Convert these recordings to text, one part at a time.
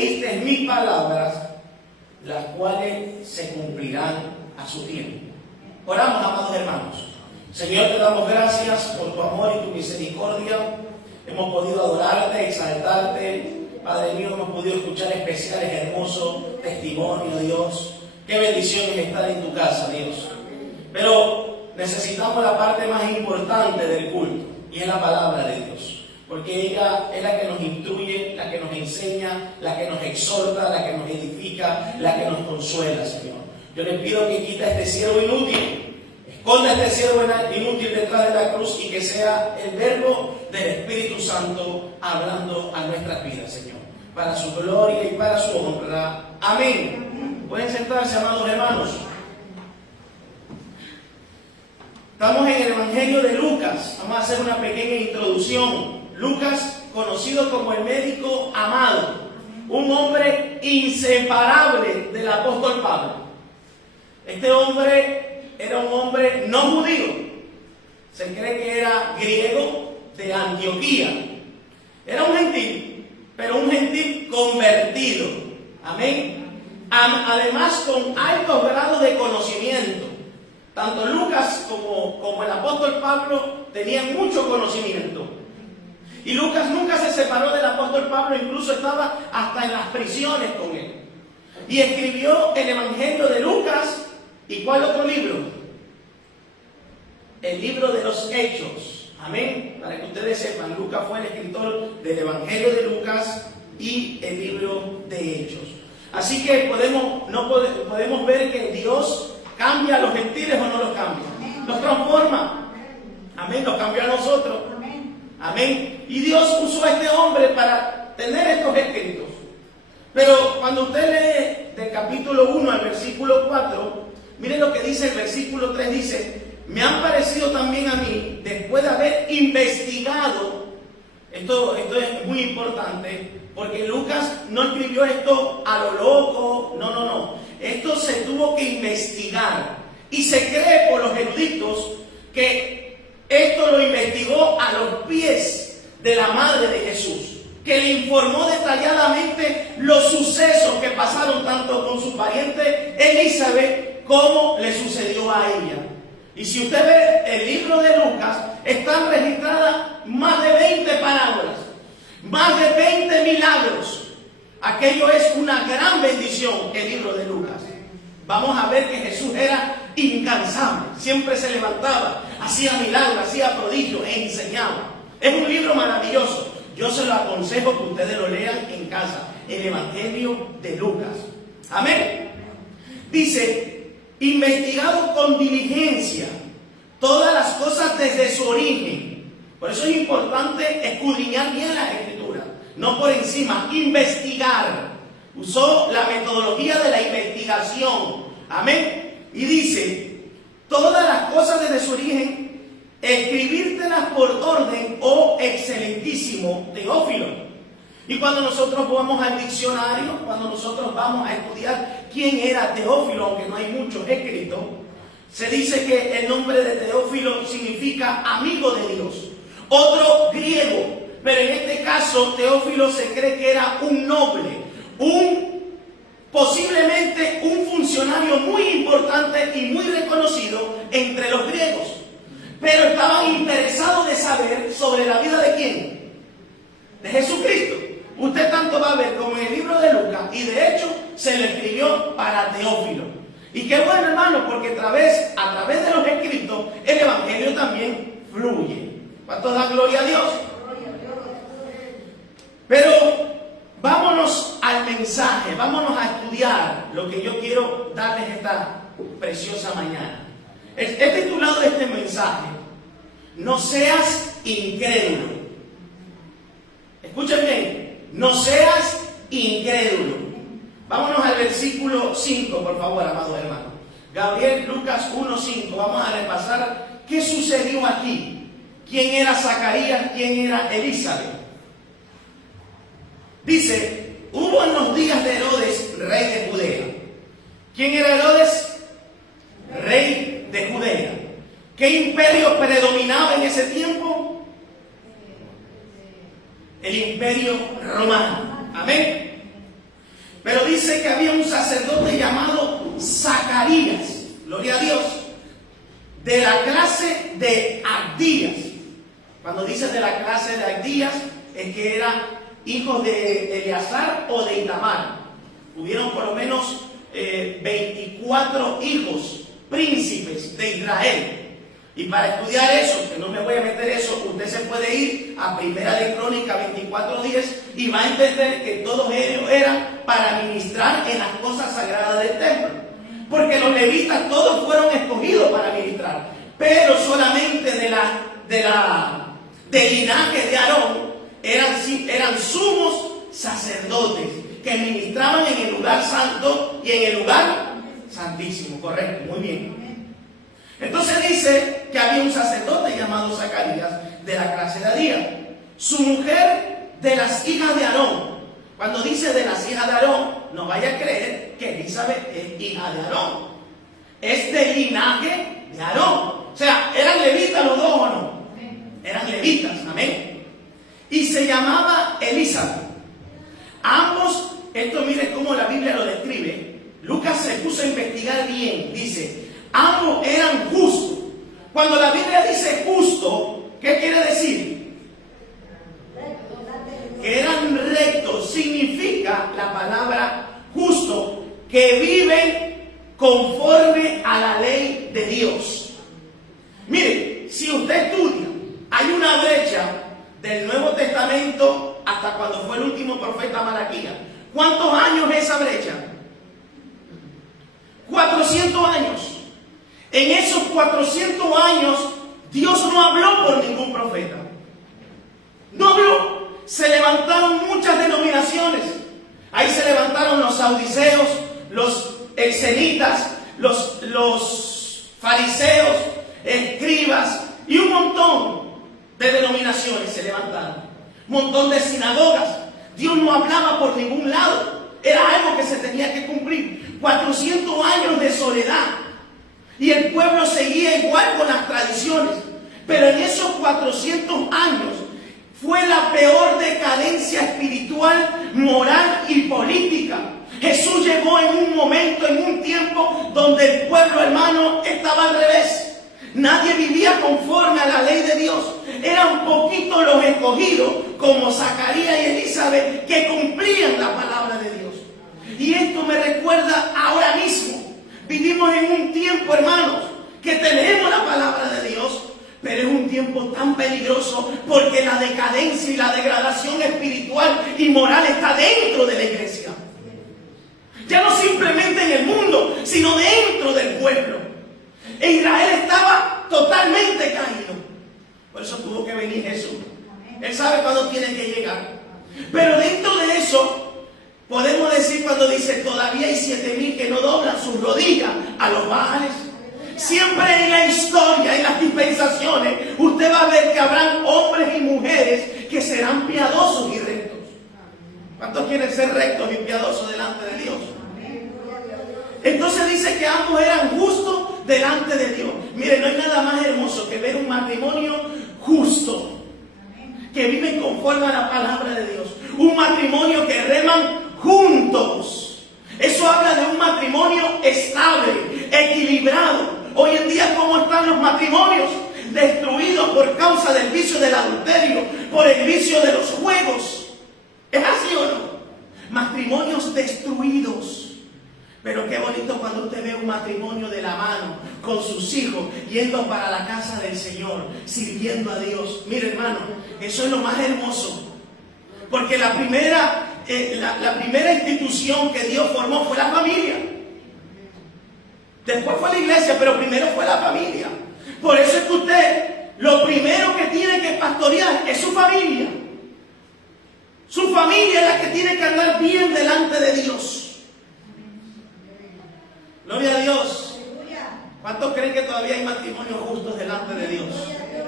oíste mis palabras, las cuales se cumplirán a su tiempo. Oramos, amados hermanos. Señor, te damos gracias por tu amor y tu misericordia. Hemos podido adorarte, exaltarte. Padre mío, hemos podido escuchar especiales, hermosos testimonios, Dios. Qué bendición es estar en tu casa, Dios. Pero necesitamos la parte más importante del culto, y es la palabra de Dios. Porque ella es la que nos instruye, la que nos enseña, la que nos exhorta, la que nos edifica, la que nos consuela, Señor. Yo les pido que quita este siervo inútil, esconda este siervo inútil detrás de la cruz, y que sea el verbo del Espíritu Santo hablando a nuestras vidas, Señor, para su gloria y para su honra. Amén. Pueden sentarse, amados hermanos. Estamos en el Evangelio de Lucas. Vamos a hacer una pequeña introducción. Lucas, conocido como el médico amado, un hombre inseparable del apóstol Pablo. Este hombre era un hombre no judío. Se cree que era griego de Antioquía. Era un gentil, pero un gentil convertido. Amén. Además, con altos grados de conocimiento. Tanto Lucas como el apóstol Pablo tenían mucho conocimiento. Y Lucas nunca se separó del apóstol Pablo, incluso estaba hasta en las prisiones con él. Y escribió el Evangelio de Lucas. ¿Y cuál otro libro? El libro de los Hechos. Amén. Para que ustedes sepan, Lucas fue el escritor del Evangelio de Lucas y el libro de Hechos. Así que podemos ver que Dios cambia a los gentiles o no los cambia. Los transforma. Amén. Los cambió a nosotros. Amén. Y Dios usó a este hombre para tener estos escritos. Pero cuando usted lee del capítulo 1 al versículo 4, miren lo que dice el versículo 3. Dice: me han parecido también a mí, después de haber investigado. Esto es muy importante, porque Lucas no escribió esto a lo loco. No. Esto se tuvo que investigar. Y se cree por los eruditos que esto lo investigó a los pies de la madre de Jesús, que le informó detalladamente los sucesos que pasaron tanto con su pariente Elizabeth como le sucedió a ella. Y si usted ve el libro de Lucas, están registradas más de 20 parábolas, más de 20 milagros. Aquello es una gran bendición, el libro de Lucas. Vamos a ver que Jesús era incansable, siempre se levantaba, hacía milagros, hacía prodigios e enseñaba. Es un libro maravilloso. Yo se lo aconsejo que ustedes lo lean en casa, el Evangelio de Lucas. Amén. Dice: investigado con diligencia todas las cosas desde su origen. Por eso es importante escudriñar bien las Escrituras, no por encima, investigar. Usó la metodología de la investigación. Amén. Y dice: todas las cosas desde su origen, escribírtelas por orden, oh excelentísimo Teófilo. Y cuando nosotros vamos al diccionario, cuando nosotros vamos a estudiar quién era Teófilo, aunque no hay muchos escritos, se dice que el nombre de Teófilo significa amigo de Dios. Otro griego, pero en este caso Teófilo se cree que era un noble, posiblemente un funcionario muy importante y muy reconocido entre los griegos. Pero estaban interesados de saber sobre la vida ¿de quién? De Jesucristo. Usted tanto va a ver como en el libro de Lucas, y de hecho se lo escribió para Teófilo. Y qué bueno, hermano, porque a través de los escritos el Evangelio también fluye. ¿Cuántos dan gloria a Dios? Pero vámonos al mensaje, vámonos a estudiar lo que yo quiero darles esta preciosa mañana. He titulado este mensaje: no seas incrédulo. Escuchen bien, no seas incrédulo. Vámonos al versículo 5, por favor, amados hermanos. Gabriel, Lucas 1:5. Vamos a repasar qué sucedió aquí. ¿Quién era Zacarías? ¿Quién era Elizabeth? Dice: hubo en los días de Herodes, rey de Judea. ¿Quién era Herodes? Rey de Judea. ¿Qué imperio predominaba en ese tiempo? El imperio romano. Amén. Pero dice que había un sacerdote llamado Zacarías, gloria a Dios, de la clase de Abdías. Cuando dice de la clase de Abdías, es que era hijo de Eleazar o de Itamar. Hubieron por lo menos 24 hijos, príncipes de Israel. Y para estudiar eso, que no me voy a meter eso, usted se puede ir a Primera de Crónica 24:10 y va a entender que todos ellos eran para ministrar en las cosas sagradas del templo. Porque los levitas todos fueron escogidos para ministrar, pero solamente del linaje de Aarón eran sumos sacerdotes que ministraban en el lugar santo y en el lugar santísimo. Correcto, muy bien. Entonces dice que había un sacerdote llamado Zacarías de la clase de Abdías, su mujer de las hijas de Aarón. Cuando dice de las hijas de Aarón, no vaya a creer que Elizabeth es hija de Aarón, es del linaje de Aarón. O sea, ¿eran levitas los dos o no? Eran levitas, amén. Y se llamaba Elizabeth. Ambos, esto mire cómo la Biblia lo describe. Lucas se puso a investigar bien, dice, ambos eran justos. Cuando la Biblia dice justo, ¿qué quiere decir? Que eran rectos. Significa la palabra justo que viven conforme a la ley de Dios. Mire, si usted estudia, hay una brecha del Nuevo Testamento hasta cuando fue el último profeta Malaquías. ¿Cuántos años es esa brecha? 400 años. En esos 400 años, Dios no habló por ningún profeta. No habló. Se levantaron muchas denominaciones. Ahí se levantaron los saduceos, los esenitas, los fariseos, escribas y un montón de denominaciones se levantaron. Un montón de sinagogas. Dios no hablaba por ningún lado. Era algo que se tenía que cumplir. 400 años de soledad. Y el pueblo seguía igual con las tradiciones. Pero en esos 400 años fue la peor decadencia espiritual, moral y política. Jesús llegó en un momento, en un tiempo donde el pueblo, hermano, estaba al revés. Nadie vivía conforme a la ley de Dios. Eran poquitos los escogidos, como Zacarías y Elizabeth, que cumplían la palabra de Dios. Y esto me recuerda ahora mismo. Vivimos en un tiempo, hermanos, que tenemos la palabra de Dios, pero es un tiempo tan peligroso porque la decadencia y la degradación espiritual y moral está dentro de la iglesia. Ya no simplemente en el mundo, sino dentro del pueblo. E Israel estaba totalmente caído. Por eso tuvo que venir Jesús. Él sabe cuándo tiene que llegar. Pero dentro de eso, podemos decir cuando dice, todavía hay 7,000 que no doblan sus rodillas a los Baales. Siempre en la historia, en las dispensaciones, usted va a ver que habrán hombres y mujeres que serán piadosos y rectos. ¿Cuántos quieren ser rectos y piadosos delante de Dios? Entonces dice que ambos eran justos delante de Dios. Mire, no hay nada más hermoso que ver un matrimonio justo, que viven conforme a la palabra de Dios. Un matrimonio que reman juntos. Eso habla de un matrimonio estable, equilibrado. Hoy en día, ¿cómo están los matrimonios? Destruidos por causa del vicio del adulterio, por el vicio de los juegos. ¿Es así o no? Matrimonios destruidos. Pero qué bonito cuando usted ve un matrimonio de la mano, con sus hijos, yendo para la casa del Señor, sirviendo a Dios. Mire, hermano, eso es lo más hermoso. Porque la primera institución que Dios formó fue la familia. Después fue la iglesia, pero primero fue la familia. Por eso es que usted, lo primero que tiene que pastorear es su familia. Su familia es la que tiene que andar bien delante de Dios. Gloria a Dios. ¿Cuántos creen que todavía hay matrimonios justos delante de Dios?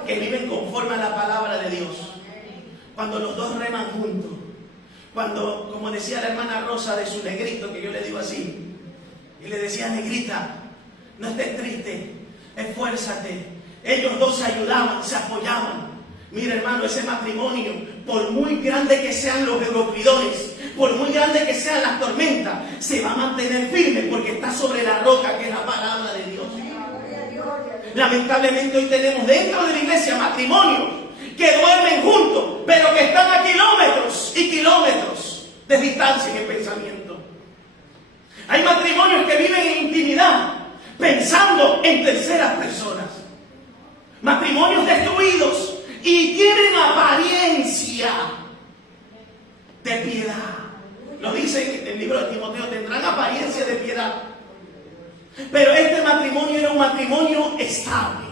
Que viven conforme a la palabra de Dios. Cuando los dos reman juntos. Cuando, como decía la hermana Rosa de su negrito, que yo le digo así, y le decía, negrita, no estés triste, esfuérzate. Ellos dos se ayudaban, se apoyaban. Mira, hermano, ese matrimonio, por muy grande que sean los euroclidones, por muy grande que sean las tormentas, se va a mantener firme porque está sobre la roca que es la palabra de Dios. Lamentablemente hoy tenemos dentro de la iglesia matrimonios que duermen juntos, pero que están a kilómetros y kilómetros de distancia en el pensamiento. Hay matrimonios que viven en intimidad, pensando en terceras personas. Matrimonios destruidos y tienen apariencia de piedad. Lo dice en el libro de Timoteo, tendrán apariencia de piedad. Pero este matrimonio era un matrimonio estable.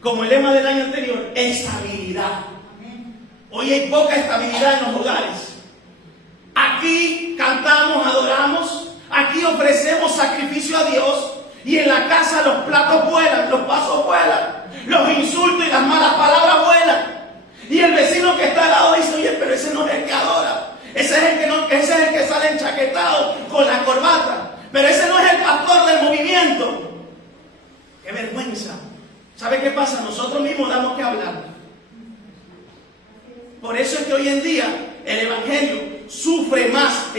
Como el lema del año anterior, estabilidad. Hoy hay poca estabilidad en los hogares. Aquí cantamos, adoramos, aquí ofrecemos sacrificio a Dios y en la casa los platos vuelan, los vasos vuelan, los insultos y las malas palabras vuelan. Y el vecino que está al lado dice, oye, pero ese no es el que adora, ese es el que sale enchaquetado con la corbata, pero ese no es el pastor del movimiento. ¡Qué vergüenza! ¿Sabe qué pasa? Nosotros mismos damos que hablar. Por eso es que hoy en día el evangelio sufre más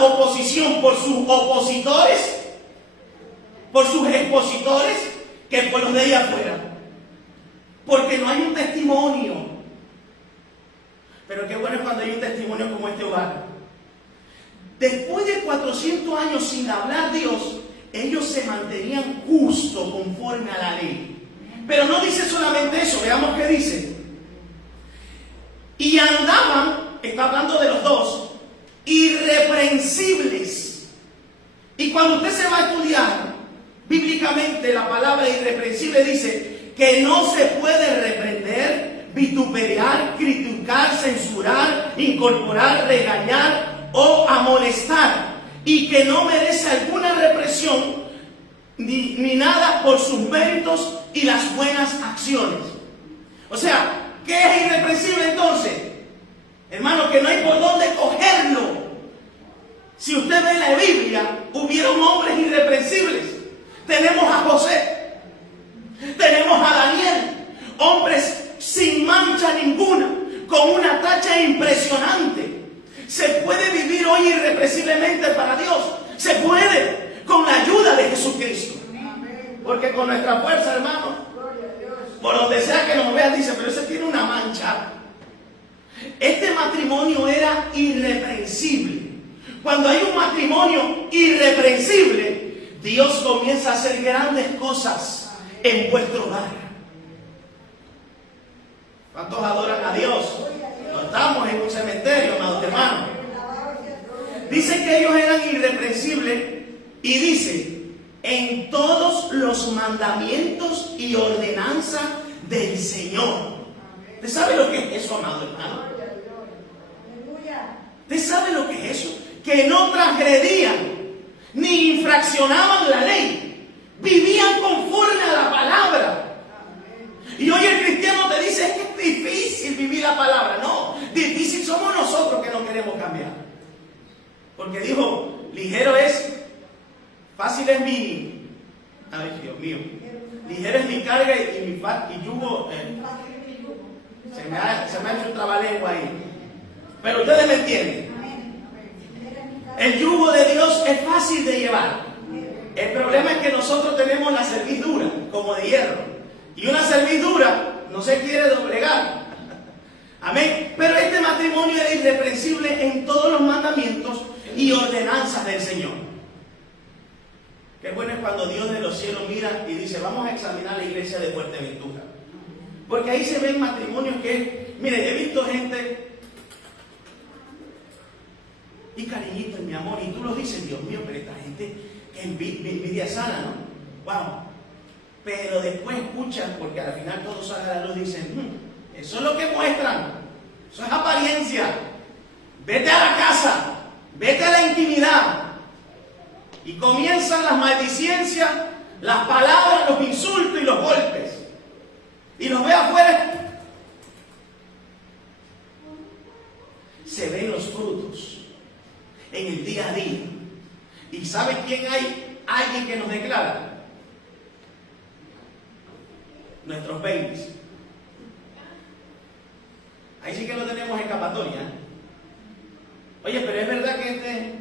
oposición por sus opositores, por sus expositores, que por los de allá afuera. Porque no hay un testimonio. Pero qué bueno es cuando hay un testimonio como este hogar. Después de 400 años sin hablar Dios, ellos se mantenían justo conforme a la ley. Pero no dice solamente eso, veamos qué dice. Y andaban, está hablando de los dos, irreprensibles. Y cuando usted se va a estudiar bíblicamente la palabra irreprensible dice que no se puede reprender, vituperiar, criticar, censurar, incorporar, regañar o amonestar, y que no merece alguna represión ni nada por sus méritos y las buenas acciones. O sea, ¿qué es irreprensible entonces? Hermano, que no hay por dónde cogerlo. Si usted ve la Biblia, hubieron hombres irreprensibles. Tenemos a José, tenemos a Daniel, hombres sin mancha ninguna, con una tacha impresionante. Se puede vivir hoy irreprensiblemente para Dios. Se puede, con la ayuda de Jesucristo. Porque con nuestra fuerza, hermano, por donde sea que nos vean, dice, pero ese tiene una mancha. Este matrimonio era irreprensible. Cuando hay un matrimonio irreprensible, Dios comienza a hacer grandes cosas en vuestro hogar. ¿Cuántos adoran a Dios? No estamos en un cementerio, amados hermanos. Dice que ellos eran irreprensibles y dice, en todos los mandamientos y ordenanzas del Señor. ¿Usted sabe lo que es eso, amado hermano? ¿Usted sabe lo que es eso? Que no transgredían ni infraccionaban la ley, vivían conforme a la palabra. Y hoy el cristiano te dice, es que es difícil vivir la palabra. No, difícil somos nosotros que no queremos cambiar. Porque dijo, ligero es, fácil es mi, ay Dios mío, ligero es mi carga y yugo, se me ha hecho un trabalengua ahí. Pero ustedes me entienden. El yugo de Dios es fácil de llevar. El problema es que nosotros tenemos la cerviz dura, como de hierro. Y una cerviz dura no se quiere doblegar. Amén. Pero este matrimonio era irreprensible en todos los mandamientos y ordenanzas del Señor. Qué bueno es cuando Dios de los cielos mira y dice, vamos a examinar la iglesia de Fuerteventura. Porque ahí se ven matrimonios que, mire, he visto gente, y cariñito, mi amor, y tú lo dices, Dios mío, pero esta gente que envidia sana, ¿no? Wow. Pero después escuchan, porque al final todo sale a la luz y dicen, eso es lo que muestran, eso es apariencia. Vete a la casa, vete a la intimidad. Y comienzan las maldicencias, las palabras, los insultos y los golpes. Y los ve afuera. Se ven los frutos en el día a día. ¿Y sabe quién hay? Alguien que nos declara. Nuestros babies. Ahí sí que no tenemos escapatoria. Oye, pero es verdad que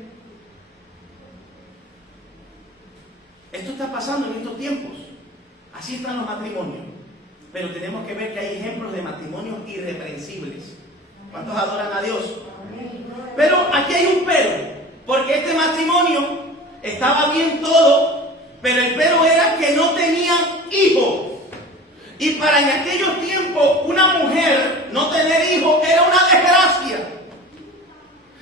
esto está pasando en estos tiempos. Así están los matrimonios. Pero tenemos que ver que hay ejemplos de matrimonios irreprensibles. ¿Cuántos adoran a Dios? Pero aquí hay un pero, porque este matrimonio estaba bien todo, pero el pero era que no tenían hijos. Y para en aquellos tiempos una mujer no tener hijos era una desgracia.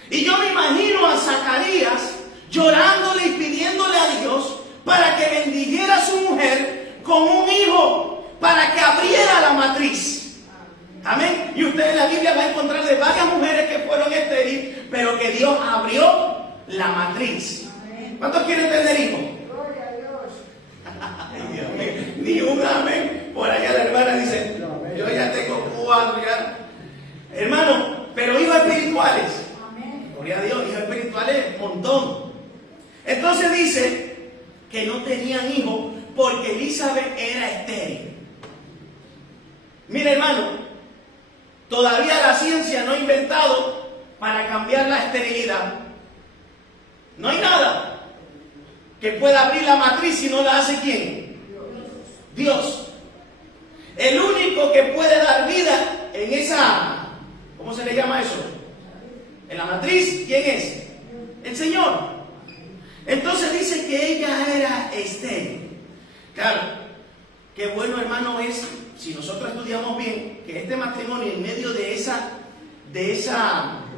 Y yo me imagino a Zacarías llorándole y pidiéndole a Dios para que bendijera a su mujer con un hijo, para que abriera la matriz. Amén. Y usted en la Biblia va a encontrar de varias mujeres que fueron estériles, pero que Dios abrió la matriz. ¿Cuántos quieren tener hijos? Gloria a Dios. Ay, Dios mío. Ni un amén. Por allá la hermana dice, yo ya tengo 4 ya. Hermano, pero hijos espirituales. Gloria a Dios, hijos espirituales, montón. Entonces dice que no tenían hijos porque Elizabeth era estéril. Mira, hermano, todavía la ciencia no ha inventado para cambiar la esterilidad. No hay nada que pueda abrir la matriz si no la hace ¿quién? Dios. El único que puede dar vida en esa, ¿cómo se le llama eso? En la matriz, ¿quién es? El Señor. Entonces dice que ella era estéril. Claro, qué bueno, hermano, es, si nosotros estudiamos bien, que este matrimonio en medio de esa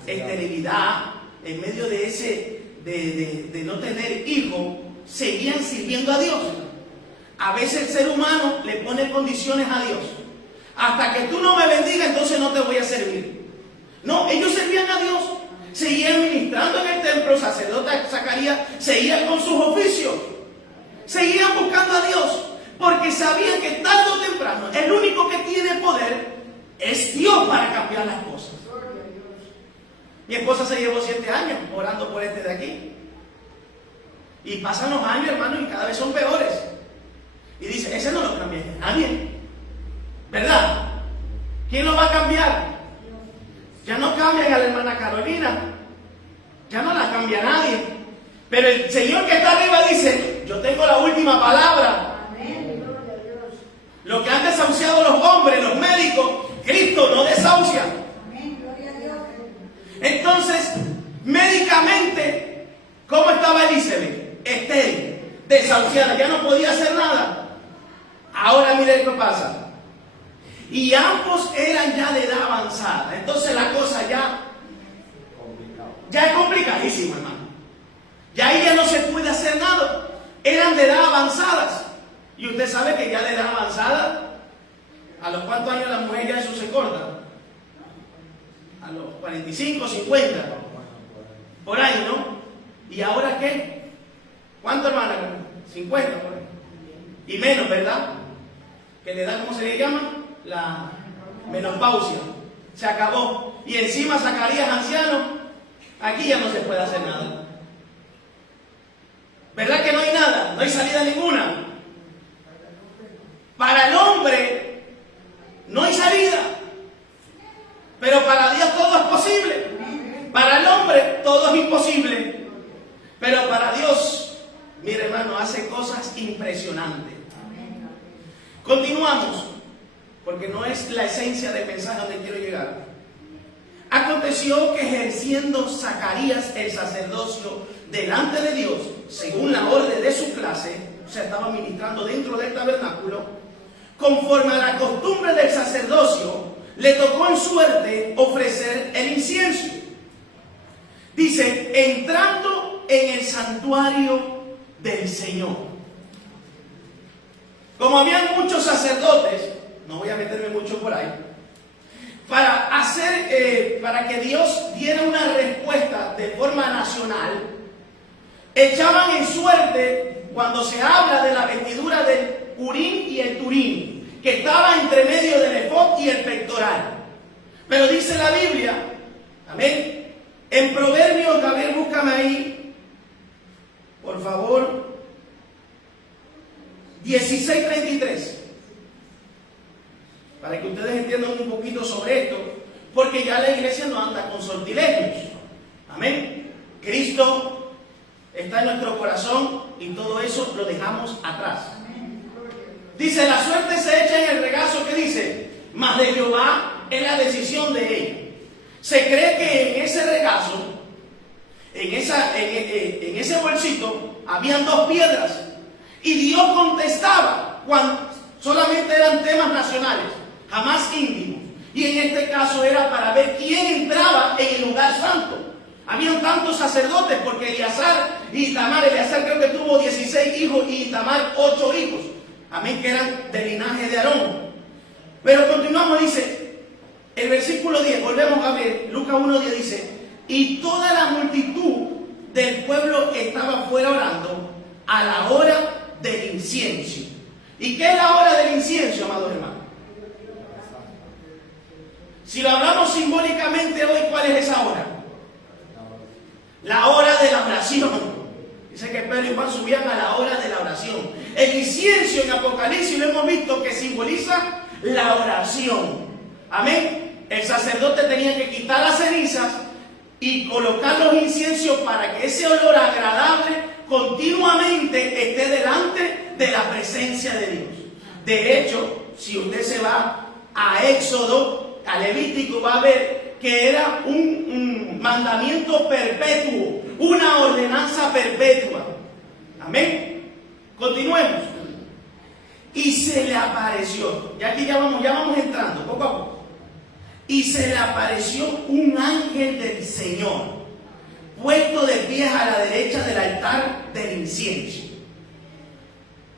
esterilidad, en medio de ese de no tener hijo, seguían sirviendo a Dios. A veces el ser humano le pone condiciones a Dios. Hasta que tú no me bendigas, entonces no te voy a servir. No, ellos servían a Dios. Seguían ministrando en el templo, el sacerdote Zacarías seguían con sus oficios. Seguían buscando a Dios. Porque sabían que tarde o temprano, el único que tiene poder es Dios para cambiar las cosas. Mi esposa se llevó 7 años orando por este de aquí. Y pasan los años, hermano, y cada vez son peores. Y dice, ese no lo cambia nadie. ¿Verdad? ¿Quién lo va a cambiar? Ya no cambian a la hermana Carolina. Ya no la cambia nadie. Pero el Señor que está arriba dice, yo tengo la última palabra. Lo que han desahuciado los hombres, los médicos, Cristo no desahucia. Entonces, médicamente, ¿cómo estaba Elizabeth? Estéril, desahuciada, ya no podía hacer nada. Ahora mire qué pasa. Y ambos eran ya de edad avanzada. Entonces la cosa ya es complicadísima, hermano. Ya ahí ya no se puede hacer nada. Eran de edad avanzadas. Y usted sabe que ya de edad avanzada, ¿a los cuántos años la mujer ya eso se corta? A los 45, 50. Por ahí, ¿no? ¿Y ahora qué? ¿Cuánto, hermana? 50 por ahí. Y menos, ¿verdad? Que le da, ¿cómo se le llama? La menopausia. Se acabó. Y encima Zacarías anciano. Aquí ya no se puede hacer nada. ¿Verdad que no hay nada? No hay salida ninguna. Para el hombre no hay salida. Pero para Dios todo es posible. Para el hombre todo es imposible. Pero para Dios, mire, hermano, hace cosas impresionantes. Continuamos, porque no es la esencia del mensaje donde quiero llegar. Aconteció que ejerciendo Zacarías el sacerdocio delante de Dios, según la orden de su clase, o sea, estaba ministrando dentro del tabernáculo, conforme a la costumbre del sacerdocio, le tocó en suerte ofrecer el incienso. Dice, entrando en el santuario del Señor. Como habían muchos sacerdotes, no voy a meterme mucho por ahí, para que Dios diera una respuesta de forma nacional, echaban en suerte cuando se habla de la vestidura del Urim y el Turim, que estaba entre medio del efod y el pectoral. Pero dice la Biblia, amén, en Proverbios, Gabriel, búscame ahí, por favor, 16:33, para que ustedes entiendan un poquito sobre esto, porque ya la iglesia no anda con sortilegios. Amén. Cristo está en nuestro corazón y todo eso lo dejamos atrás. Dice, la suerte se echa en el regazo, que dice, mas de Jehová es la decisión de ella. Se cree que en ese regazo, en ese bolsito, habían 2 piedras. Y Dios contestaba cuando solamente eran temas nacionales, jamás íntimos. Y en este caso era para ver quién entraba en el lugar santo. Habían tantos sacerdotes, porque Eleazar creo que tuvo 16 hijos y Itamar 8 hijos. Amén, que eran del linaje de Aarón. Pero continuamos, dice, el versículo 10, volvemos a ver, Lucas 1:10 dice, y toda la multitud del pueblo estaba fuera orando a la hora del incienso. ¿Y qué es la hora del incienso, amados hermanos? Si lo hablamos simbólicamente hoy, ¿cuál es esa hora? La hora de la oración. Dice que Pedro y Juan subían a la hora de la oración. El incienso en Apocalipsis lo hemos visto que simboliza la oración. Amén. El sacerdote tenía que quitar las cenizas y colocar los inciensos para que ese olor agradable continuamente esté delante de la presencia de Dios. De hecho, si usted se va a Éxodo, a Levítico, va a ver que era un mandamiento perpetuo, una ordenanza perpetua. Amén. Continuemos. Y se le apareció, y aquí ya vamos entrando poco a poco. Y se le apareció un ángel del Señor, puesto de pies a la derecha del altar del incienso.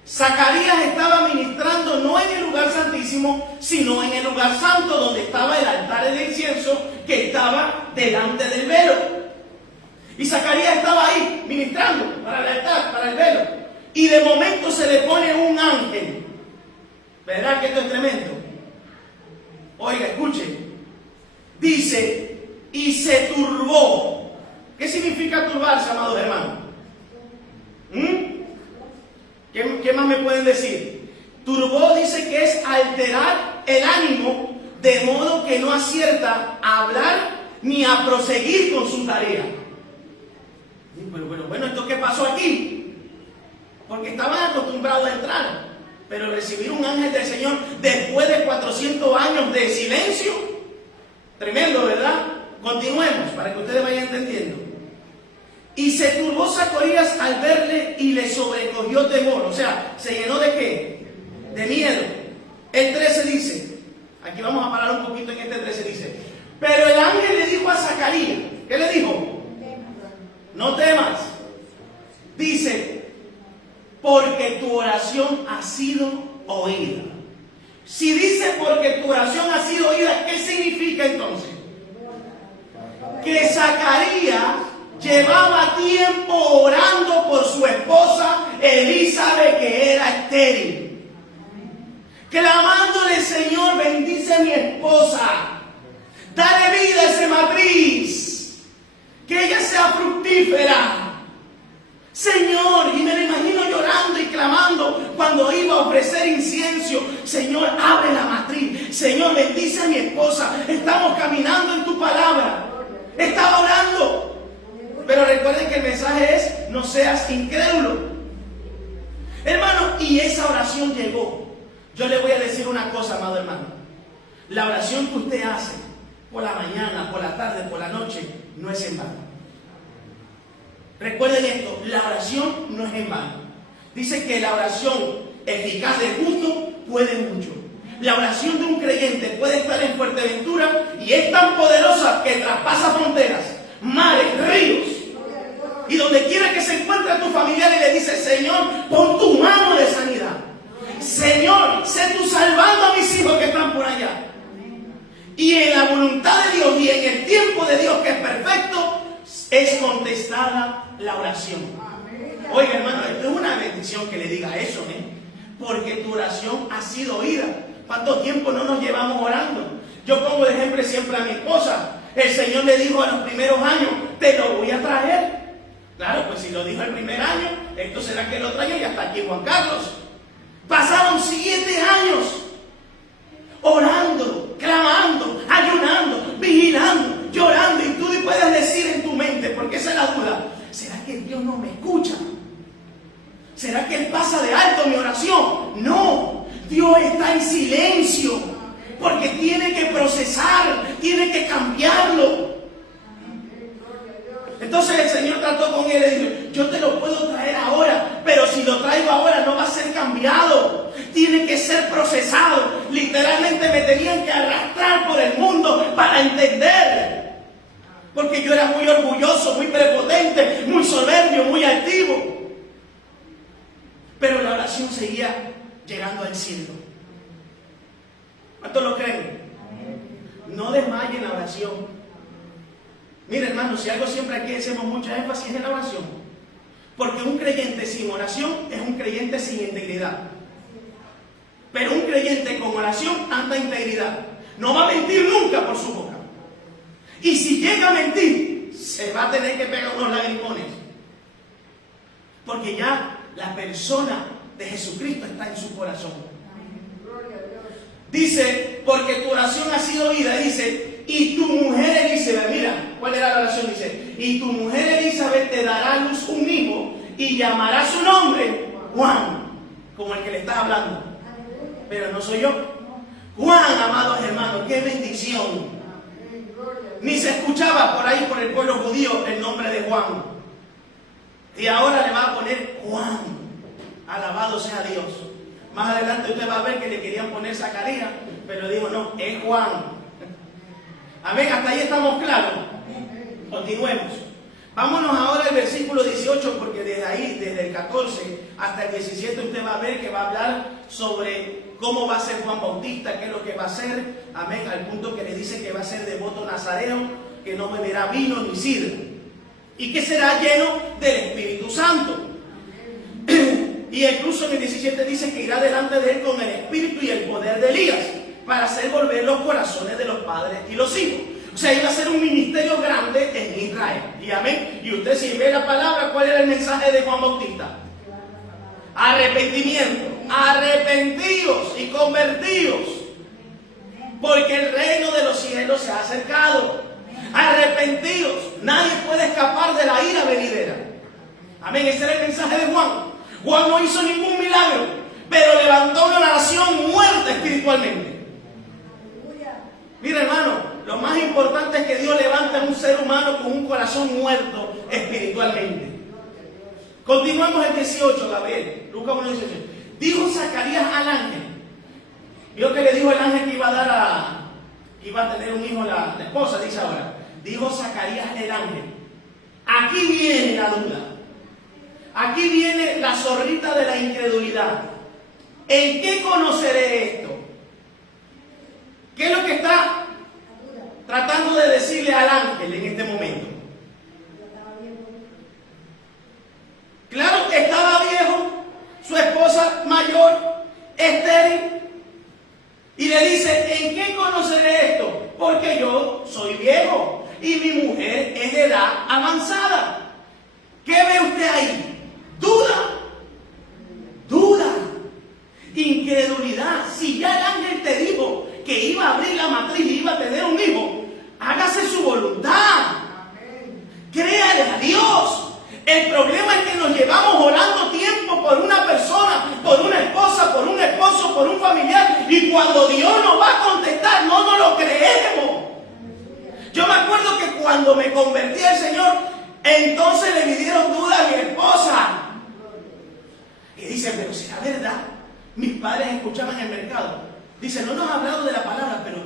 Zacarías estaba ministrando no en el lugar santísimo, sino en el lugar santo, donde estaba el altar del incienso, que estaba delante del velo. Y Zacarías estaba ahí ministrando para el altar, para el velo. Y de momento se le pone un ángel. ¿Verdad que esto es tremendo? Oiga, escuche. Dice, y se turbó. ¿Qué significa turbarse, amados hermanos? ¿Qué más me pueden decir? Turbó dice que es alterar el ánimo de modo que no acierta a hablar ni a proseguir con su tarea. Bueno, ¿esto qué pasó aquí? Porque estaban acostumbrados a entrar, pero recibir un ángel del Señor después de 400 años de silencio, tremendo, ¿verdad? Continuemos para que ustedes vayan entendiendo. Y se turbó Zacarías al verle y le sobrecogió temor. O sea, ¿se llenó de qué? De miedo. El 13 dice, aquí vamos a parar un poquito en este 13, dice, pero el ángel le dijo a Zacarías, ¿qué le dijo? No temas. Dice, porque tu oración ha sido oída. Si dice porque tu oración ha sido oída, ¿qué significa entonces? Que Zacarías llevaba tiempo orando por su esposa Elizabeth, que era estéril, clamándole: Señor, bendice a mi esposa, dale vida a esa matriz, que ella sea fructífera. Señor, y me lo imagino llorando y clamando cuando iba a ofrecer incienso: Señor, abre la matriz, Señor, bendice a mi esposa, estamos caminando en tu palabra. Estaba orando. Pero recuerden que el mensaje es: no seas incrédulo. Hermano, y esa oración llegó. Yo le voy a decir una cosa, amado hermano. La oración que usted hace por la mañana, por la tarde, por la noche, no es en vano. Recuerden esto, la oración no es en vano. Dice que la oración eficaz del justo puede mucho. La oración de un creyente puede estar en Fuerteventura y es tan poderosa que traspasa fronteras, mares, ríos. Y donde quiera que se encuentre a tu familiar y le dice: Señor, pon tu mano de sanidad. Señor, sé tú salvando a mis hijos que están por allá. Y en la voluntad de Dios y en el tiempo de Dios, que es perfecto, es contestada la oración. Oiga, hermano, esto es una bendición que le diga eso, porque tu oración ha sido oída. ¿Cuánto tiempo no nos llevamos orando? Yo pongo de ejemplo siempre a mi esposa. El Señor le dijo a los primeros años: te lo voy a traer. Claro, pues si lo dijo el primer año, esto será que el otro año ya está aquí Juan Carlos. Pasaron 7 años. orando, clamando, ayunando, vigilando, llorando. Y tú puedes decir en tu mente, porque esa es la duda: ¿será que Dios no me escucha? ¿Será que Él pasa de alto mi oración? No, Dios está en silencio, porque tiene que procesar, tiene que cambiarlo. Entonces el Señor trató con él y dijo: yo te lo puedo traer ahora, pero si lo traigo ahora no va a ser cambiado, tiene que ser procesado. Literalmente me tenían que arrastrar por el mundo para entender, porque yo era muy orgulloso, muy prepotente, muy soberbio, muy altivo. Pero la oración seguía llegando al cielo. ¿Cuántos lo creen? No desmayen la oración. Mira, hermano, si algo siempre aquí hacemos mucha énfasis en la oración, porque un creyente sin oración es un creyente sin integridad. Pero un creyente con oración anda integridad. No va a mentir nunca por su boca. Y si llega a mentir, se va a tener que pegar unos lagrimones. Porque ya la persona de Jesucristo está en su corazón. Dice, porque tu oración ha sido oída, dice, y tu mujer Elizabeth, mira, ¿cuál era la oración? Dice, y tu mujer Elizabeth te dará a luz un hijo y llamará su nombre Juan, como el que le estás hablando. Pero no soy yo. Juan, amados hermanos, qué bendición. Ni se escuchaba por ahí por el pueblo judío el nombre de Juan. Y ahora le va a poner Juan. Alabado sea Dios. Más adelante usted va a ver que le querían poner Zacarías, pero dijo no, es Juan. Amén, hasta ahí estamos claros. Continuemos. Vámonos ahora al versículo 18, porque desde ahí, desde el 14 hasta el 17, usted va a ver que va a hablar sobre cómo va a ser Juan Bautista, qué es lo que va a hacer. Amén, al punto que le dice que va a ser devoto nazareo, que no beberá vino ni sidra, y que será lleno del Espíritu Santo. Y incluso en el 17 dice que irá delante de él con el espíritu y el poder de Elías, para hacer volver los corazones de los padres y los hijos. O sea, iba a ser un ministerio grande en Israel. Y amén. Y usted, si ve la palabra, ¿cuál era el mensaje de Juan Bautista? Arrepentimiento. Arrepentíos y convertíos, porque el reino de los cielos se ha acercado. Arrepentíos. Nadie puede escapar de la ira venidera. Amén. Ese era el mensaje de Juan. Juan no hizo ningún milagro, pero levantó una nación muerta espiritualmente. Mira, hermano, lo más importante es que Dios levante a un ser humano con un corazón muerto espiritualmente. Continuamos el 18, Gabriel. Lucas 1:18. Dijo Zacarías al ángel. Vio que le dijo el ángel que iba a dar iba a tener un hijo la esposa, dice ahora. Dijo Zacarías el ángel. Aquí viene la duda. Aquí viene la zorrita de la incredulidad. ¿En qué conoceré esto? ¿Qué es lo que está tratando de decirle al ángel en este momento? Claro que estaba viejo, su esposa mayor, estéril, y le dice: ¿en qué conoceré esto? Porque yo soy viejo y mi mujer es de edad avanzada. ¿Qué ve usted ahí? Duda, incredulidad. Si ya el ángel te dijo que iba a abrir la matriz y iba a tener un hijo, hágase su voluntad. Créale a Dios. El problema es que nos llevamos orando tiempo por una persona, por una esposa, por un esposo, por un familiar, y cuando Dios nos va a contestar, no nos lo creemos. Yo me acuerdo que cuando me convertí al Señor, entonces le vinieron dudas a mi esposa. Y dice: pero será verdad. Mis padres escuchaban en el mercado. Dice: no nos ha hablado de la palabra, pero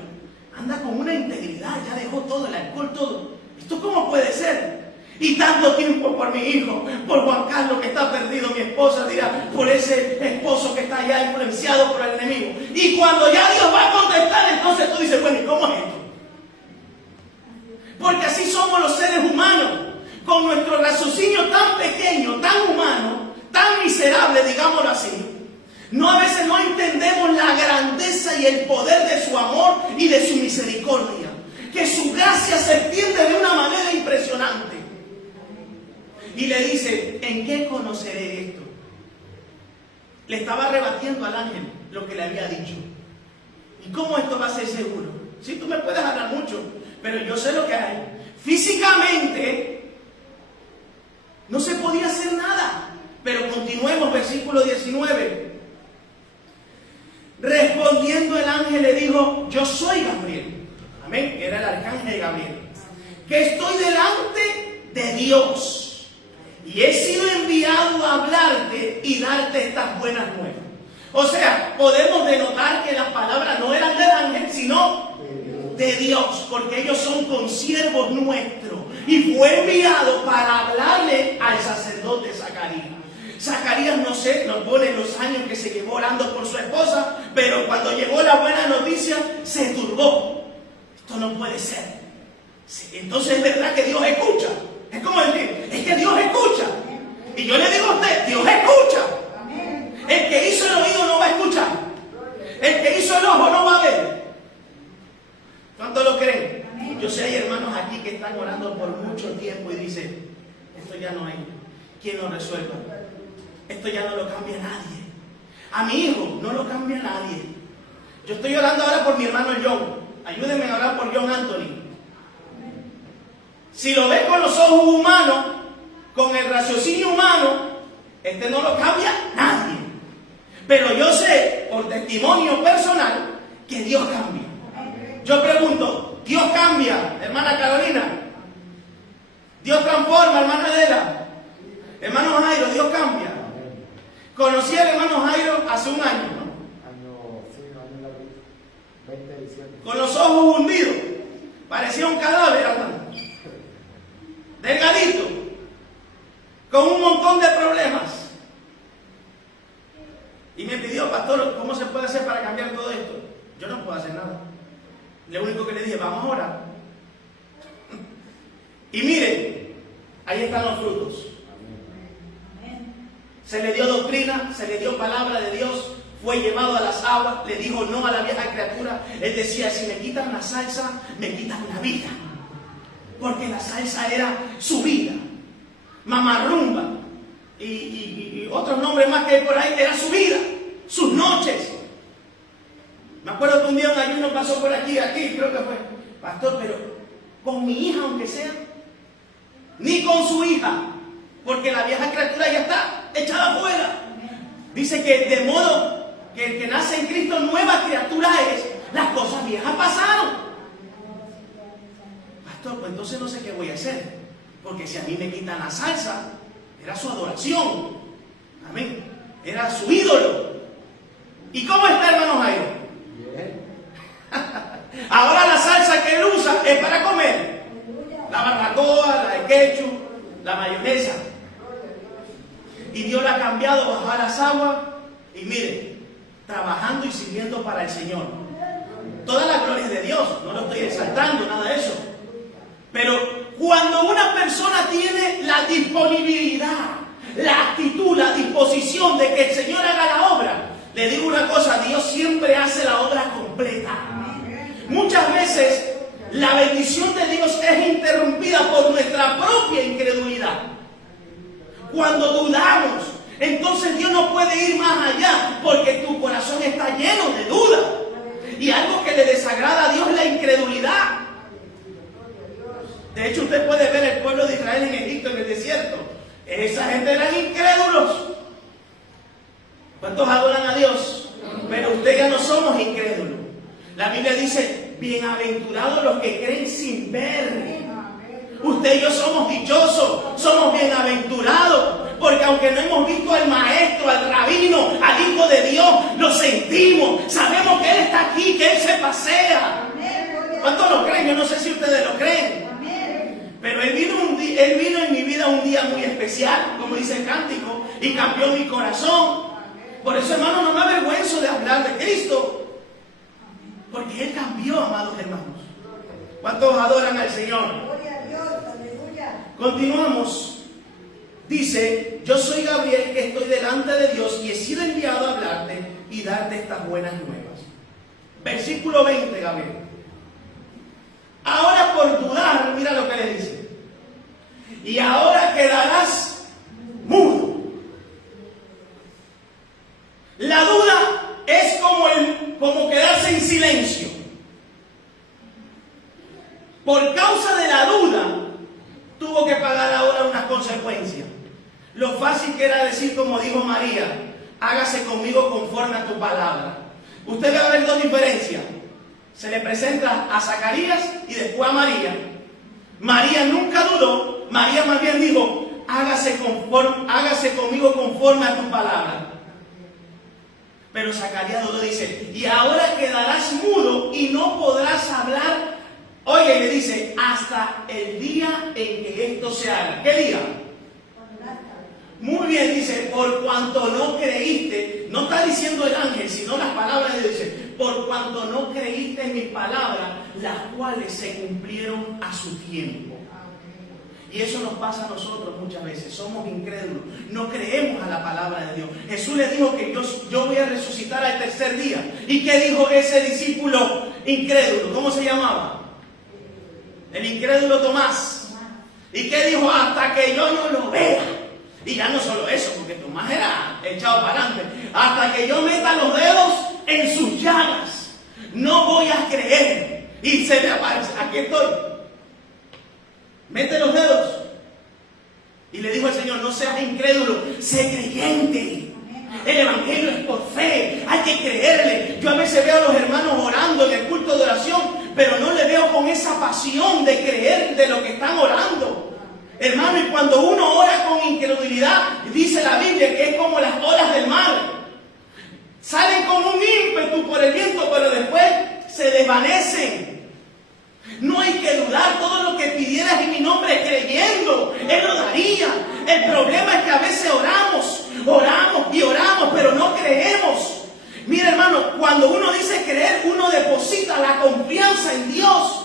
anda con una integridad, ya dejó todo, el alcohol, todo. ¿Esto cómo puede ser? Y tanto tiempo por mi hijo, por Juan Carlos que está perdido, mi esposa dirá, por ese esposo que está allá influenciado por el enemigo. Y cuando ya Dios va a contestar, entonces tú dices: bueno, ¿y cómo es esto? Porque así somos los seres humanos, con nuestro raciocinio tan pequeño, tan humano, tan miserable, digámoslo así. No, a veces no entendemos la grandeza y el poder de su amor y de su misericordia. Que su gracia se extiende de una manera impresionante. Y le dice: ¿en qué conoceré esto? Le estaba rebatiendo al ángel lo que le había dicho. ¿Y cómo esto va a ser seguro? Sí, tú me puedes hablar mucho, pero yo sé lo que hay. Físicamente no se podía hacer nada. Pero continuemos, versículo 19. Respondiendo el ángel le dijo: yo soy Gabriel. Amén. Era el arcángel Gabriel. Que estoy delante de Dios. Y he sido enviado a hablarte y darte estas buenas nuevas. O sea, podemos denotar que las palabras no eran del ángel, sino de Dios, porque ellos son consiervos nuestros. Y fue enviado para hablarle al sacerdote Zacarías. Zacarías, no sé, nos pone los años que se llevó orando por su esposa, pero cuando llegó la buena noticia, se turbó. Esto no puede ser. Sí, entonces es verdad que Dios escucha. Es como decir, es que Dios escucha. Y yo le digo a usted, Dios escucha. El que hizo el oído no va a escuchar. El que hizo el ojo no va a ver. ¿Cuántos lo creen? Yo sé, hay hermanos aquí que están orando por mucho tiempo y dicen, esto ya no hay quien lo resuelva. Esto ya no lo cambia nadie. A mi hijo no lo cambia nadie. Yo estoy orando ahora por mi hermano John. Ayúdenme a orar por John Anthony. Si lo ve con los ojos humanos, con el raciocinio humano, este no lo cambia nadie. Pero yo sé, por testimonio personal, que Dios cambia. Yo pregunto, ¿Dios cambia, hermana Carolina? ¿Dios transforma, hermana Adela? Hermano Jairo, ¿Dios cambia? Conocí al hermano Jairo hace un año, ¿no? Con los ojos hundidos. Parecía un cadáver andando. Delgadito. Con un montón de problemas. Y me pidió, pastor, ¿cómo se puede hacer para cambiar todo esto? Yo no puedo hacer nada. Lo único que le dije, vamos a orar. Y miren, ahí están los frutos. Se le dio doctrina, se le dio palabra de Dios, fue llevado a las aguas, le dijo no a la vieja criatura. Él decía, si me quitan la salsa, me quitan la vida. Porque la salsa era su vida. Mamarrumba y otros nombres más que hay por ahí, era su vida, sus noches. Me acuerdo que un día un ayuno pasó por aquí, creo que fue. Pastor, pero con mi hija, aunque sea, ni con su hija, porque la vieja criatura ya está echada afuera. Dice que de modo que el que nace en Cristo nueva criatura es. Las cosas viejas pasaron. Pastor, pues entonces no sé qué voy a hacer, porque si a mí me quitan la salsa, era su adoración, amén, era su ídolo. ¿Y cómo está, hermano Jairo? Bien. Ahora la salsa que él usa es para comer. La barbacoa, la de ketchup, la mayonesa. Y Dios la ha cambiado, bajó a las aguas y mire, trabajando y sirviendo para el Señor. Toda la gloria es de Dios, no lo estoy exaltando, nada de eso. Pero cuando una persona tiene la disponibilidad, la actitud, la disposición de que el Señor haga la obra, le digo una cosa, Dios siempre hace la obra completa. Muchas veces la bendición de Dios es interrumpida por nuestra propia incredulidad. Cuando dudamos, entonces Dios no puede ir más allá, porque tu corazón está lleno de duda. Y algo que le desagrada a Dios es la incredulidad. De hecho, usted puede ver el pueblo de Israel en Egipto, en el desierto. Esa gente eran incrédulos. ¿Cuántos adoran a Dios? Pero usted ya no somos incrédulos. La Biblia dice, bienaventurados los que creen sin ver. Usted y yo somos dichosos, somos bienaventurados, porque aunque no hemos visto al maestro, al rabino, al Hijo de Dios, lo sentimos, sabemos que Él está aquí, que Él se pasea. ¿Cuántos lo creen? Yo no sé si ustedes lo creen. Pero Él vino en mi vida un día muy especial, como dice el cántico, y cambió mi corazón. Por eso, hermano, no me avergüenzo de hablar de Cristo, porque Él cambió, amados hermanos. ¿Cuántos adoran al Señor? Continuamos. Dice, yo soy Gabriel, que estoy delante de Dios y he sido enviado a hablarte y darte estas buenas nuevas. Versículo 20, Gabriel. Ahora por dudar, mira lo que le dice. Y ahora quedarás mudo. La duda es como quedarse en silencio. tuvo que pagar ahora unas consecuencias. Lo fácil que era decir, como dijo María, hágase conmigo conforme a tu palabra. Usted va a ver dos diferencias. Se le presenta a Zacarías y después a María. María nunca dudó. María más bien dijo, hágase conmigo conforme a tu palabra. Pero Zacarías dudó, dice, y ahora quedarás mudo y no podrás hablar. Oye, y le dice, hasta el día en que esto se haga. ¿Qué día? Muy bien, dice, por cuanto no creíste. No está diciendo el ángel, sino las palabras de Dios. Dice, por cuanto no creíste en mis palabras, las cuales se cumplieron a su tiempo. Y eso nos pasa a nosotros muchas veces. Somos incrédulos. No creemos a la palabra de Dios. Jesús le dijo que yo voy a resucitar al tercer día. ¿Y qué dijo ese discípulo incrédulo? ¿Cómo se llamaba? El incrédulo Tomás. ¿Y qué dijo? Hasta que yo no lo vea. Y ya no solo eso, porque Tomás era echado para adelante. Hasta que yo meta los dedos en sus llagas, no voy a creer. Y se le aparece, aquí estoy. Mete los dedos. Y le dijo al Señor, no seas incrédulo, sé creyente. El evangelio es por fe, hay que creerle. Yo a veces veo a los hermanos orando en el culto de oración, pero no le veo con esa pasión de creer de lo que están orando. Hermano, y cuando uno ora con incredulidad, dice la Biblia que es como las olas del mar. Salen con un ímpetu por el viento, pero después se desvanecen. No hay que dudar, todo lo que pidieras en mi nombre creyendo, Él lo daría. El problema es que a veces oramos, pero no creemos. Mira, hermano, cuando uno dice creer, uno deposita la confianza en Dios.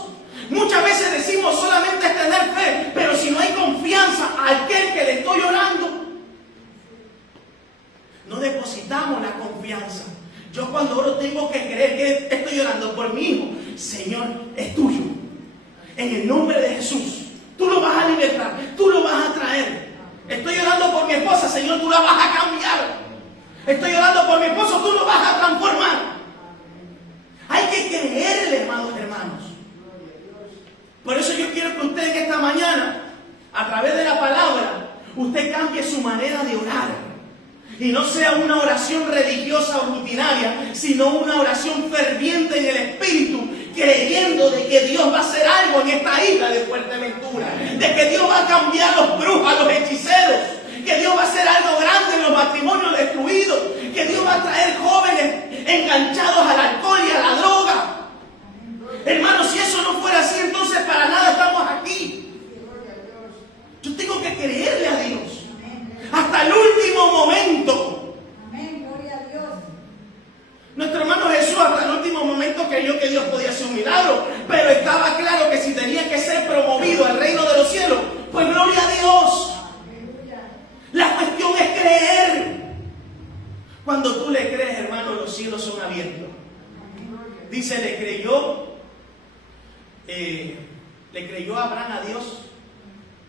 Muchas veces decimos solamente es tener fe, pero si no hay confianza a aquel que le estoy orando, no depositamos la confianza. Yo cuando oro tengo que creer que estoy orando por mi hijo. Señor, es tuyo. En el nombre de Jesús, tú lo vas a libertar, tú lo vas a traer. Estoy orando por mi esposa, Señor, tú la vas a cambiar. Estoy orando por mi esposo, tú lo vas a transformar. Hay que creerle, hermanos. Por eso yo quiero que usted en esta mañana, a través de la palabra, usted cambie su manera de orar. Y no sea una oración religiosa o rutinaria, sino una oración ferviente en el Espíritu, creyendo de que Dios va a hacer algo en esta isla de Fuerteventura, de que Dios va a cambiar a los brujos, a los hechiceros, que Dios va a hacer algo grande en los matrimonios destruidos, que Dios va a traer jóvenes enganchados al alcohol y a la droga. Hermanos, si eso no fuera así, entonces para nada estamos aquí. Yo tengo que creerle a Dios hasta el último momento. Nuestro hermano Jesús hasta el último momento creyó que Dios podía hacer un milagro, pero estaba claro que si tenía que ser promovido al reino de los cielos, pues gloria a Dios. La cuestión es creer. Cuando tú le crees, hermano, los cielos son abiertos. Dice, le creyó Abraham a Dios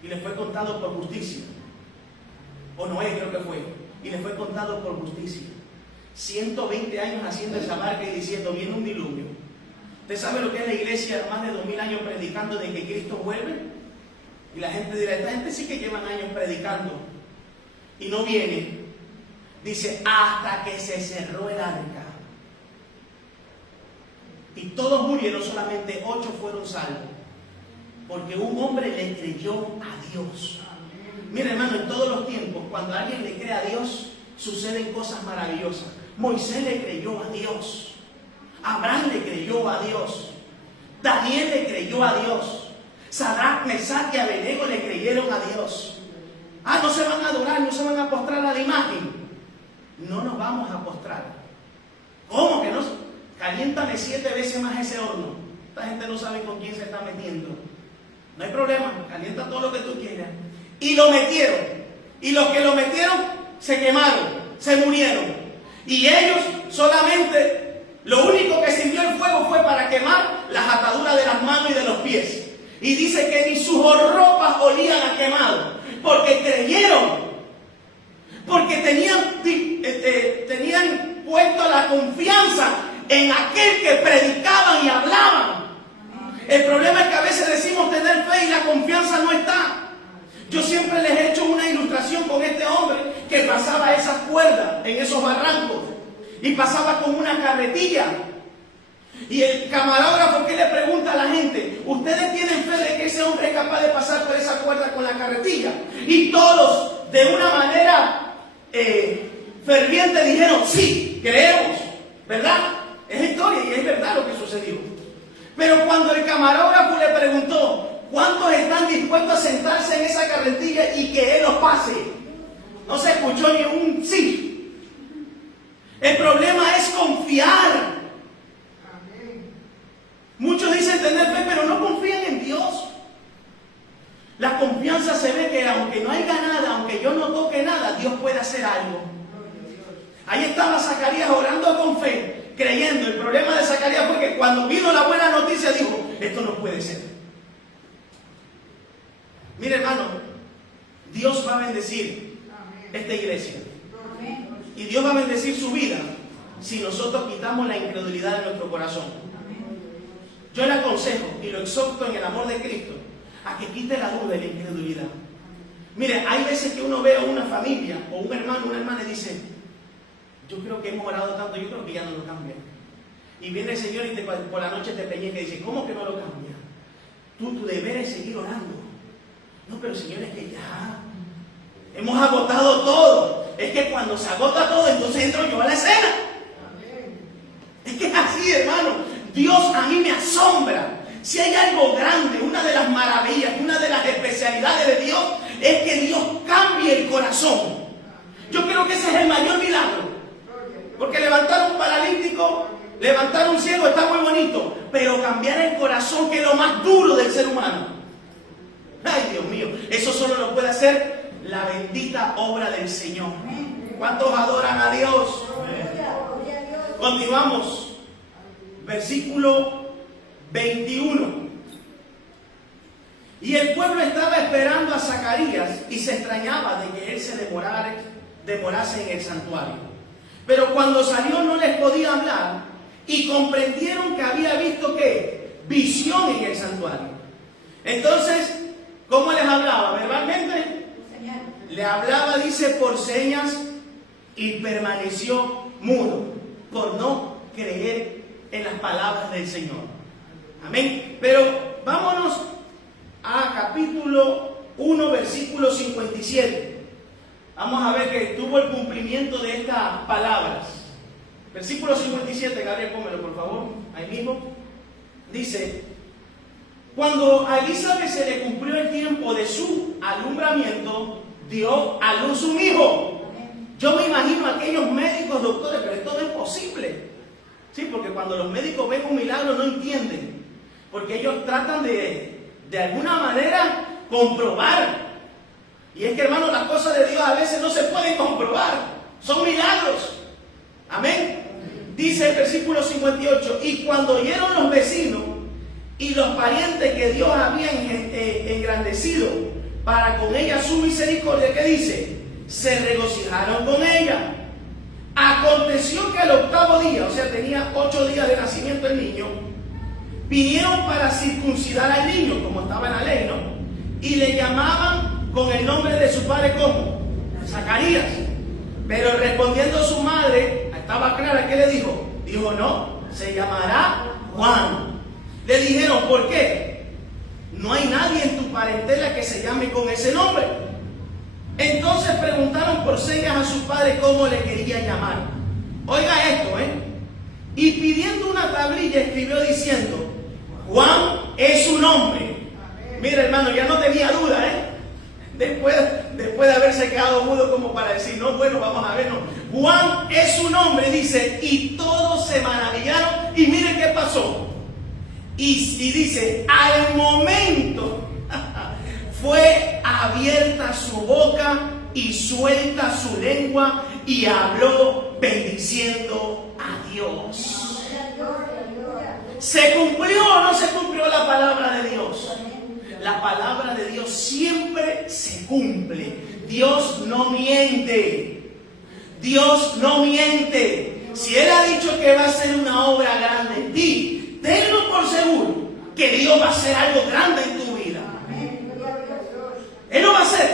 y le fue contado por justicia. O Noé creo que fue. Y le fue contado por justicia. 120 años haciendo esa barca y diciendo, viene un diluvio. ¿Usted sabe lo que es la iglesia? Más de 2000 años predicando de que Cristo vuelve. Y la gente dirá, esta gente sí que llevan años predicando. Y no viene. Dice, hasta que se cerró el arca. Y todos murieron, solamente 8 fueron salvos. Porque un hombre le creyó a Dios. Mira, hermano, en todos los tiempos, cuando alguien le cree a Dios, suceden cosas maravillosas. Moisés le creyó a Dios. Abraham le creyó a Dios. Daniel le creyó a Dios. Sadrach, Mesach y Abednego le creyeron a Dios. No se van a adorar, no se van a postrar a la imagen. No nos vamos a postrar. ¿Cómo que no? Caliéntame 7 veces más ese horno. Esta gente no sabe con quién se está metiendo. No hay problema, calienta todo lo que tú quieras. Y lo metieron. Y los que lo metieron se quemaron, se murieron. Y ellos solamente, lo único que sirvió el fuego fue para quemar las ataduras de las manos y de los pies. Y dice que ni sus ropas olían a quemado, porque creyeron, porque tenían puesto la confianza en aquel que predicaban y hablaban. El problema es que a veces decimos tener fe y la confianza no está. Yo siempre les he hecho una ilustración con este hombre que pasaba esas cuerdas en esos barrancos y pasaba con una carretilla. Y el camarógrafo que le pregunta a la gente, ¿ustedes tienen fe de que ese hombre es capaz de pasar por esa cuerda con la carretilla? Y todos, de una manera ferviente, dijeron, sí, creemos, ¿verdad? Es historia y es verdad lo que sucedió. Pero cuando el camarógrafo le preguntó, ¿cuántos están dispuestos a sentarse en esa carretilla y que él los pase? No se escuchó ni un sí. El problema es confiar. Muchos dicen tener fe, pero no confían en Dios. La confianza se ve que aunque no haya nada, aunque yo no toque nada, Dios puede hacer algo. Ahí estaba Zacarías orando con fe, creyendo. El problema de Zacarías fue que cuando vino la buena noticia dijo, esto no puede ser. Mire, hermano, Dios va a bendecir esta iglesia. Y Dios va a bendecir su vida si nosotros quitamos la incredulidad de nuestro corazón. Yo le aconsejo y lo exhorto en el amor de Cristo a que quite la duda y la incredulidad. Mire, hay veces que uno ve a una familia o un hermano, una hermana y dice, yo creo que hemos orado tanto, yo creo que ya no lo cambia. Y viene el Señor y por la noche te peñeca y dice, ¿cómo que no lo cambia? Tu deber es seguir orando. No, pero Señor, es que ya hemos agotado todo. Es que cuando se agota todo, entonces entro yo a la escena. Es que es así, hermano. Dios a mí me asombra. Si hay algo grande, una de las maravillas, una de las especialidades de Dios, es que Dios cambie el corazón. Yo creo que ese es el mayor milagro. Porque levantar un paralítico, levantar un ciego está muy bonito, pero cambiar el corazón, que es lo más duro del ser humano. Ay, Dios mío, eso solo lo puede hacer la bendita obra del Señor. ¿Cuántos adoran a Dios? Continuamos. Versículo 21. Y el pueblo estaba esperando a Zacarías y se extrañaba de que él se demorase en el santuario. Pero cuando salió no les podía hablar y comprendieron que había visto ¿qué? Visión en el santuario. Entonces, ¿cómo les hablaba? ¿Verbalmente? Le hablaba, dice, por señas y permaneció mudo por no creer en las palabras del Señor. Amén. Pero vámonos a capítulo 1, versículo 57. Vamos a ver que tuvo el cumplimiento de estas palabras. Versículo 57, Gabriel, pónmelo por favor, ahí mismo. Dice, cuando a Elizabeth se le cumplió el tiempo de su alumbramiento, dio a luz un hijo. Yo me imagino a aquellos médicos, doctores, pero esto no es posible. Sí, porque cuando los médicos ven un milagro no entienden, porque ellos tratan de alguna manera comprobar. Y es que, hermano, las cosas de Dios a veces no se pueden comprobar, son milagros. Amén. Dice el versículo 58, y cuando oyeron los vecinos y los parientes que Dios había engrandecido para con ella su misericordia, ¿qué dice? Se regocijaron con ella. Aconteció que al 8º día, o sea, tenía 8 días de nacimiento el niño, vinieron para circuncidar al niño, como estaba en la ley, ¿no? Y le llamaban con el nombre de su padre, ¿cómo? Zacarías. Pero respondiendo su madre, estaba clara, ¿qué le dijo? Dijo, no, se llamará Juan. Le dijeron, ¿por qué? No hay nadie en tu parentela que se llame con ese nombre. Entonces preguntaron por señas a su padre cómo le quería llamar. Oiga esto, y pidiendo una tablilla escribió diciendo, Juan es su nombre. Mira, hermano, ya no tenía duda, después de haberse quedado mudo como para decir, no, bueno, vamos a ver, no. Juan es su nombre, dice, y todos se maravillaron. Y miren qué pasó. Y dice, al momento fue abierta su boca y suelta su lengua y habló bendiciendo a Dios. ¿Se cumplió o no se cumplió la palabra de Dios? La palabra de Dios siempre se cumple. Dios no miente. Dios no miente. Si Él ha dicho que va a hacer una obra grande en ti, tenlo por seguro que Dios va a hacer algo grande en tu vida. Él lo va a hacer.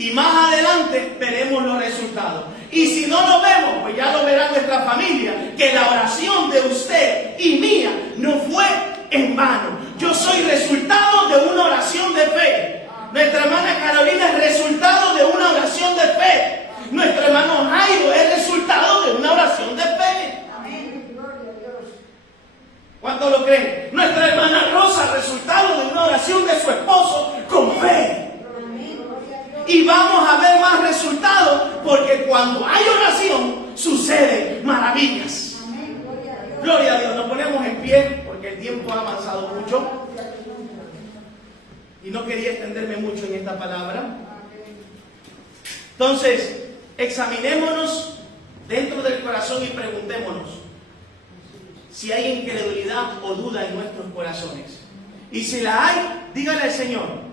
Y más adelante veremos los resultados. Y si no lo vemos, pues ya lo verá nuestra familia, que la oración de usted y mía no fue en vano. Yo soy resultado de una oración de fe. Nuestra hermana Carolina es resultado de una oración de fe. Nuestro hermano Jairo es resultado de una oración de fe. Amén. Gloria a Dios. ¿Cuántos lo creen? Nuestra hermana Rosa, resultado de una oración de su esposo con fe. Y vamos a ver más resultados, porque cuando hay oración suceden maravillas. Gloria a Dios. Nos ponemos en pie porque el tiempo ha avanzado mucho y no quería extenderme mucho en esta palabra. Entonces, examinémonos dentro del corazón y preguntémonos si hay incredulidad o duda en nuestros corazones. Y si la hay, dígale al Señor: